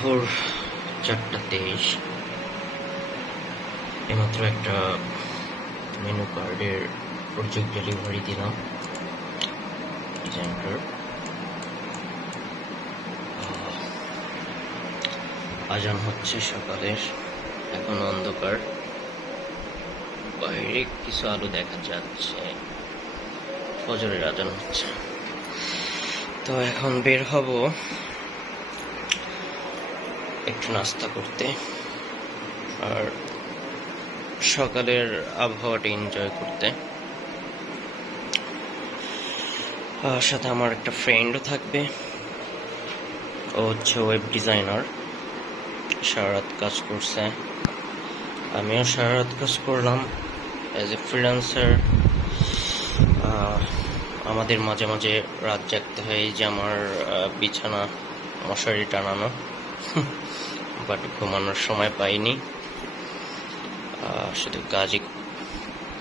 ভোর 4:23 এইমাত্র একটা মেনু কার্ডের প্রজেক্ট ডেলিভারি দিলাম ডিজাইনার। আজান হচ্ছে সকালের, এখন অন্ধকার, বাইরে কিছু আলো দেখা যাচ্ছে, ফজরের আজান হচ্ছে। তো এখন বের হব একটু নাস্তা করতে আর সকালের আবহাওয়াটা এনজয় করতে। সাথে আমার একটা ফ্রেন্ডও থাকবে, ও হচ্ছে ওয়েব ডিজাইনার, সারা রাত কাজ করছে, আমিও সারা রাত কাজ করলাম অ্যাজ এ ফ্রিল্যান্সার। আমাদের মাঝে মাঝে রাত জাগতে হয়, এই যে আমার বিছানা মশারি টানানো, বাট ঘুমানোর সময় পাইনি, শুধু কাজই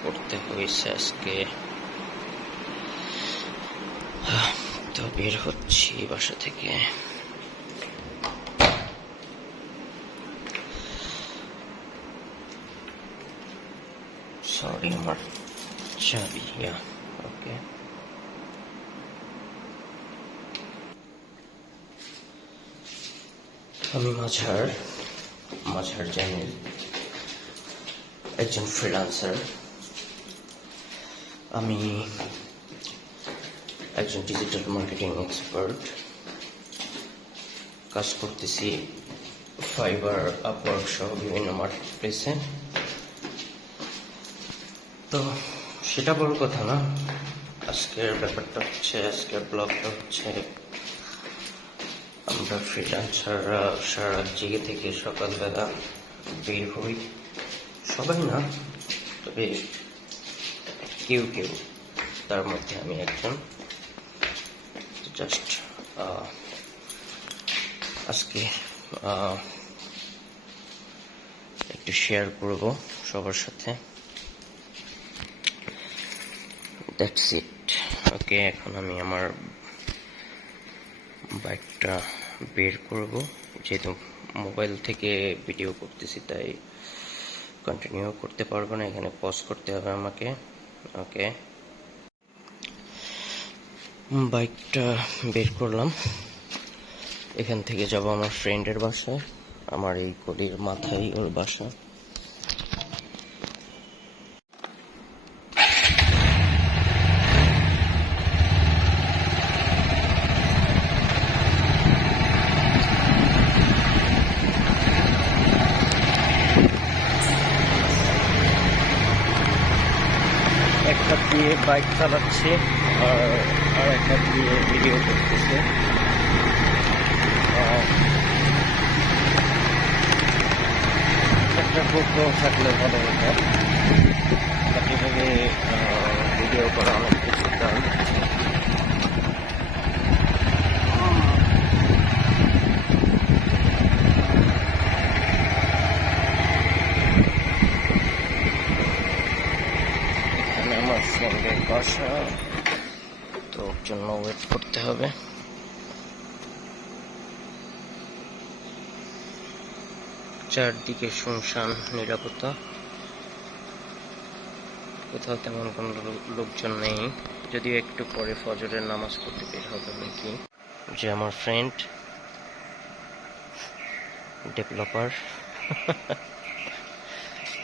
করতে হয়েছে আজকে। তো বের হচ্ছি বাসা থেকে। সরি, আমার চাবি, ওকে। আমি মাঝার জানি একজন ফ্রিল্যান্সার। আমি একজন ডিজিটাল মার্কেটিং এক্সপার্ট, কাজ করতেছি ফাইবার, আপওয়ার্ক সহ বিভিন্ন মার্কেট প্লেসে। তো সেটা বড় কথা না, আজকের ব্যাপারটা হচ্ছে, আজকের ব্লগটা হচ্ছে আমরা ফ্রিল্যান্সাররা সারা রাত জেগে থেকে সকালবেলা বের হই। সবাই না, তবে কেউ কেউ, তার মধ্যে আমি একজন। জাস্ট আজকে একটু শেয়ার করব সবার সাথে। দ্যাটস ইট, ওকে। এখন আমি আমার বাইকটা বের করব, যেহেতু মোবাইল থেকে ভিডিও করতেছি তাই কন্টিনিউ করতে পারবো না, এখানে পজ করতে হবে আমাকে। ওকে, বাইকটা বের করলাম, এখান থেকে যাব আমার ফ্রেন্ডের বাসায়। আমার এই গলির মাথায় ওর বাসা। একটা দিয়ে বাইক চালাচ্ছে আর একটা দিয়ে ভিডিও করতেছে। একটা গোপ্রো থাকলে ভালো হতো, এভাবে ভিডিও করা অনেক কিছু দাম। আমার ফ্রেন্ডের বাসা, তো ওর জন্য ওয়েট করতে হবে। চারদিকে শুনশান, নিরাপত্তা, কোথাও তেমন কোনো লোকজন নেই, যদিও একটু পরে ফজরের নামাজ পড়তে বের হবে নাকি। যে আমার ফ্রেন্ড ডেভেলপার,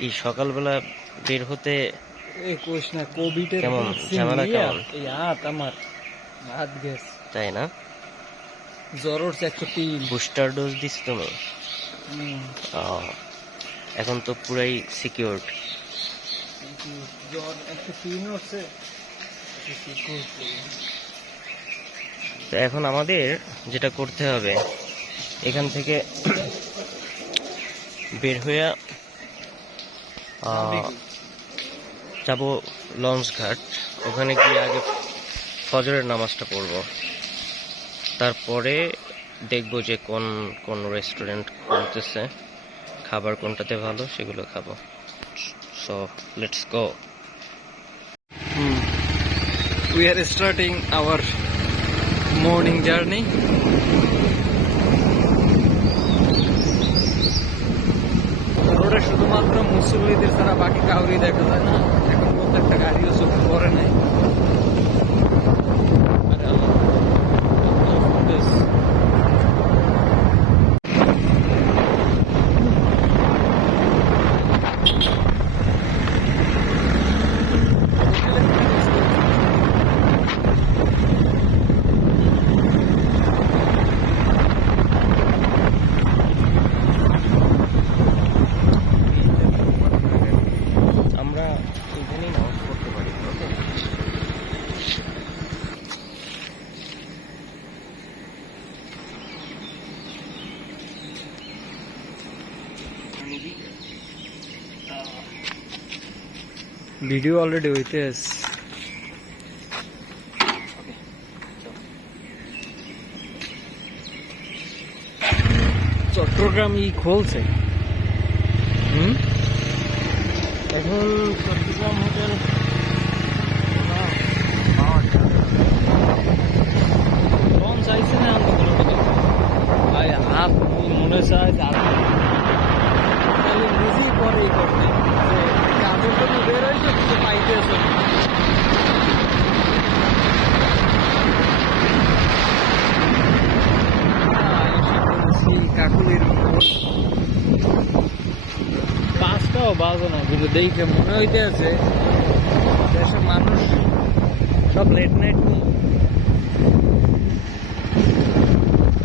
এই সকালবেলা বের হতে কেমন ঝামেলা, কেমন আমার হাত গেছে, তাই না? জ্বর উঠছে 103। বুস্টার ডোজ দিস তুমি? এখন তো পুরাই সিকিউরড। জ্বর 103 উঠছে। তো এখন আমাদের যেটা করতে হবে, এখান থেকে বের হয়ে যাব লঞ্চ ঘাট। ওখানে গিয়ে আগে ফজরের নামাজটা পড়ব, তারপরে দেখবো যে কোন কোন রেস্টুরেন্ট খুলতেছে, খাবার কোনটাতে ভালো সেগুলো খাবো। So let's go. We are starting our morning journey. ভিতরে শুধুমাত্র মুসল্লিদের ছাড়া বাকি কাউরি দেখা যায় না। এখন প্রত্যেকটা গাড়িও চোখে পড়ে নাই। আরে আল্লাহ, ফুটেজ। আমরা এখানেই নামাজ পড়তে পারি। ওকে, ভিডিও অলরেডি হইতে আছে। চট্টগ্রাম খোলছে। এখন চট্টগ্রাম হোটেল কম চাইছে না আমি কোনো কথা ভাই, হাত মনে চায় খালি নিজেই পরে করতে যে কাজের জন্য বের হয়েছে, কিছু পাইতে আছে কাকুলির পাঁচটাও বাজে না, কিন্তু দেখে মনে হইতে আছে দেশের মানুষ সব লেট নাইট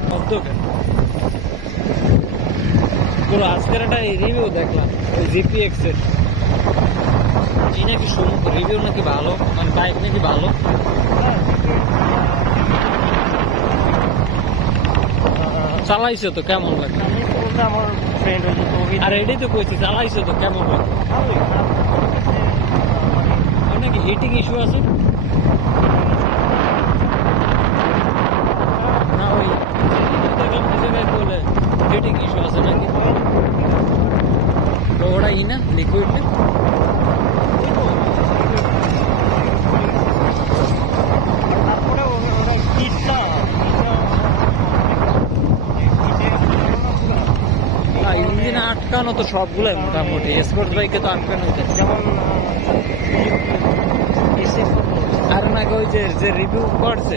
শব্দ কেন। পুরো আজকের একটা রিভিউ দেখলাম ওই জিপিএক্স এর, এই নাকি রিভিউ নাকি ভালো, মানে বাইক নাকি ভালো। চালাইছো তো কেমন লাগে? আমার ফ্রেন্ড হয়েছে, আর এটাই তো কইছি চালাইছো তো কেমন লাগে? আর নাকি হিটিং ইস্যু আছে না? ওই দেখলাম যে জায়গায় বলে হিটিং ইস্যু আছে নাকি, তো ওটা না লিকুইড ইঞ্জিন আটকানো তো সবগুলাই মোটামুটি, স্পোর্টস বাইকে তো আটকানো যায়। যেমন আর নাকি ওই যে রিভিউ করছে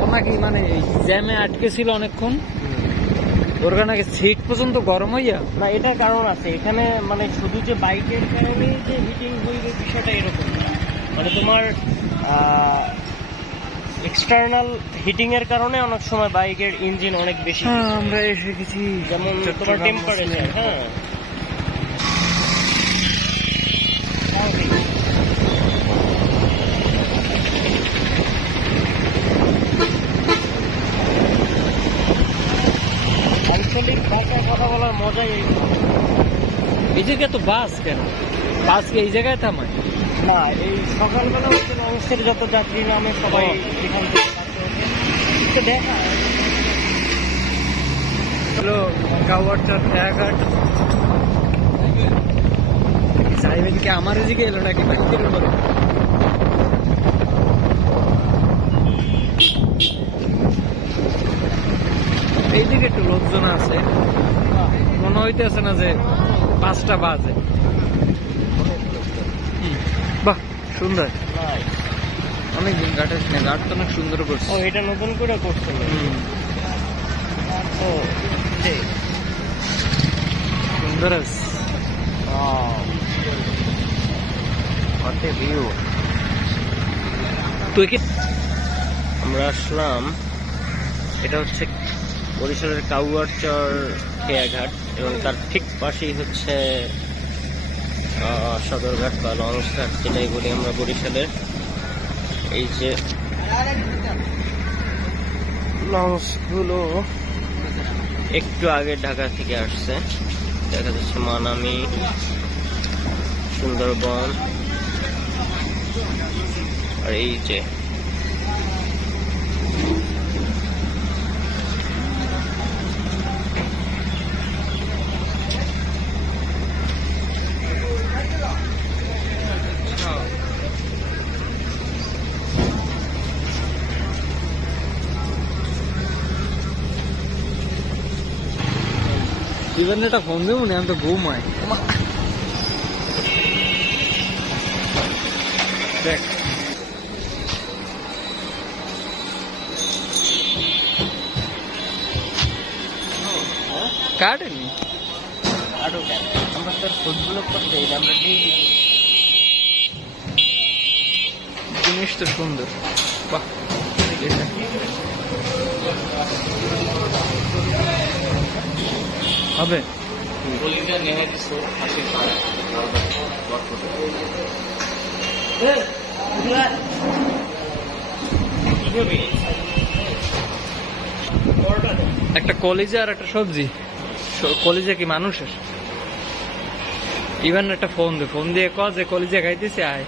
ও নাকি মানে জ্যামে আটকে ছিল অনেকক্ষণ, ওর নাকি সিট পর্যন্ত গরম হইয়া। না, এটার কারণ আছে এখানে, মানে শুধু যে বাইকের কারণে যে হিটিং হইবে বিষয়টা এরকম না, মানে তোমার এক্সটার্নাল হিটিং এর কারণে অনেক সময় বাইকের ইঞ্জিন অনেক বেশি। আমরা এসে গেছি, যেমন তোমার টেম্পারেচার। হ্যাঁ, আঞ্চলিক ভাষায় কথা বলার মজাই এই জায়গায় তো বাস কেন, বাসকে এই জায়গায় থামায় না। এই সকালবেলা হচ্ছে লঞ্চের যত যাত্রী নামে সবাই এখান থেকে তো দেখা হলো কাওয়ারটার ঠেয়াঘাট। সাইবেন কি আমার এদিকে এলো নাকি বাইকের উপরে? এইদিকে একটু লোকজন আছে, মনে হইতেছে না যে 5টা বাজে। বাহ, সুন্দর, অনেকদিন ঘাটের না, ঘাট তো অনেক সুন্দর করছে। ও, এটা নতুন করে করছে। ও, সুন্দর আছে। ভিউ। তুই কি আমরা আসলাম, এটা হচ্ছে বরিশালের কাউয়ারচর খেয়াঘাট, এবং তার ঠিক পাশেই হচ্ছে সদরঘাট বা লঞ্চ ঘাট, যেটাই বলি আমরা বরিশালের। এই যে লঞ্চগুলো একটু আগে ঢাকা থেকে আসছে, দেখা যাচ্ছে মানামি, সুন্দরবন, আর এই যে জীবনে একটা ফোন দেবো না, আমি তো ঘুমাই। দেখ কাটেনি আমরা তোর ফুটবল করতে আমরা জিনিস তো সুন্দর বাহ হবে একটা কলিজা আর একটা সবজি কলিজা কি মানুষের ইভেন একটা ফোন দিয়ে ক যে কলিজা খাইতেছে আয়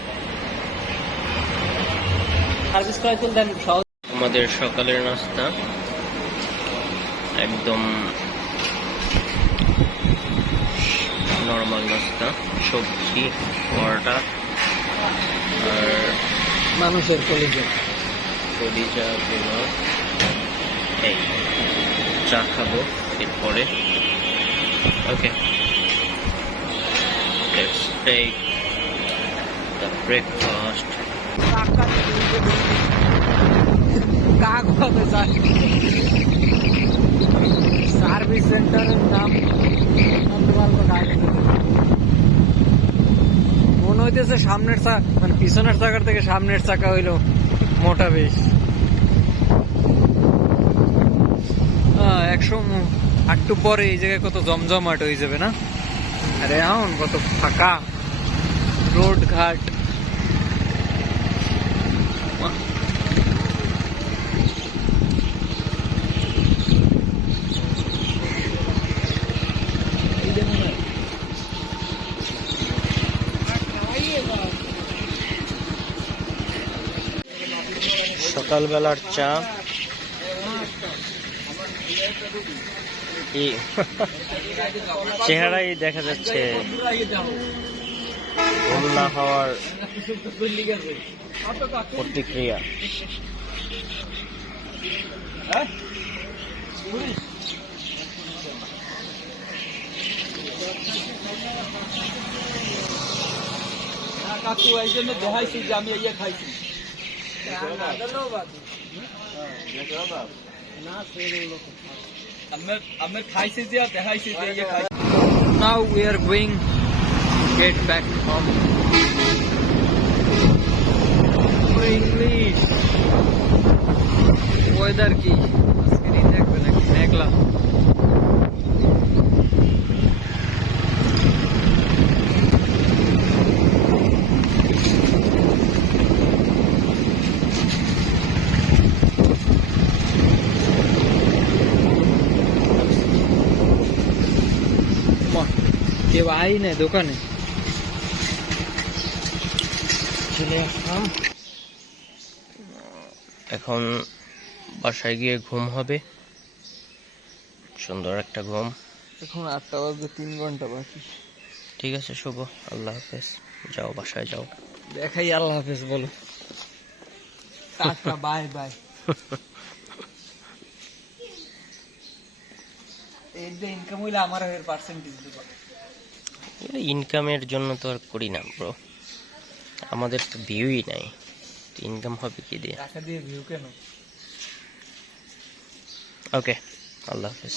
আমাদের সকালের নাস্তা একদম নর্মাল নাস্তা, সবজি, পরোটা আর মানুষের কলিজা এই চা খাবো এরপরে। ওকে, let's take the breakfast. Service সেন্টারের নাম মনে হইতেছে সামনের মানে পিছনের চাকার থেকে সামনের চাকা হইলো মোটা বেশ। 108 পরে এই জায়গায় কত জমজমাট হয়ে যাবে না? আরে এখন কত ফাঁকা রোড ঘাট। সকালবেলার চা চেহারাই দেখা যাচ্ছে ঘুম না হওয়ার প্রতিক্রিয়া। কাকু এই জন্য দেখাইছি যে আমি ইয়ে খাইছি। Now we are going to get back home. English weather কি আজকে নিয়ে দেখবে নাকি মেঘলা। কেউ আই না দোকানে চলে আসলাম। এখন বাসায় গিয়ে ঘুম হবে, সুন্দর একটা ঘুম। এখন 8টা বাজে, 3 ঘন্টা বাকি। ঠিক আছে শুভ, আল্লাহ হাফেজ, যাও বাসায় যাও। দেখাই আল্লাহ হাফেজ বলো, টাটা বাই বাই। এই যে ইনকাম হইলে আমার এর পার্সেন্টেজ দিতে পারবে। ইনকামের জন্য তো আর করি না ব্রো, আমাদের তো ভিউই নাই, ইনকাম হবে কি দিয়ে? টাকা দিয়ে ভিউ কেন? ওকে, আল্লাহ হাফেজ।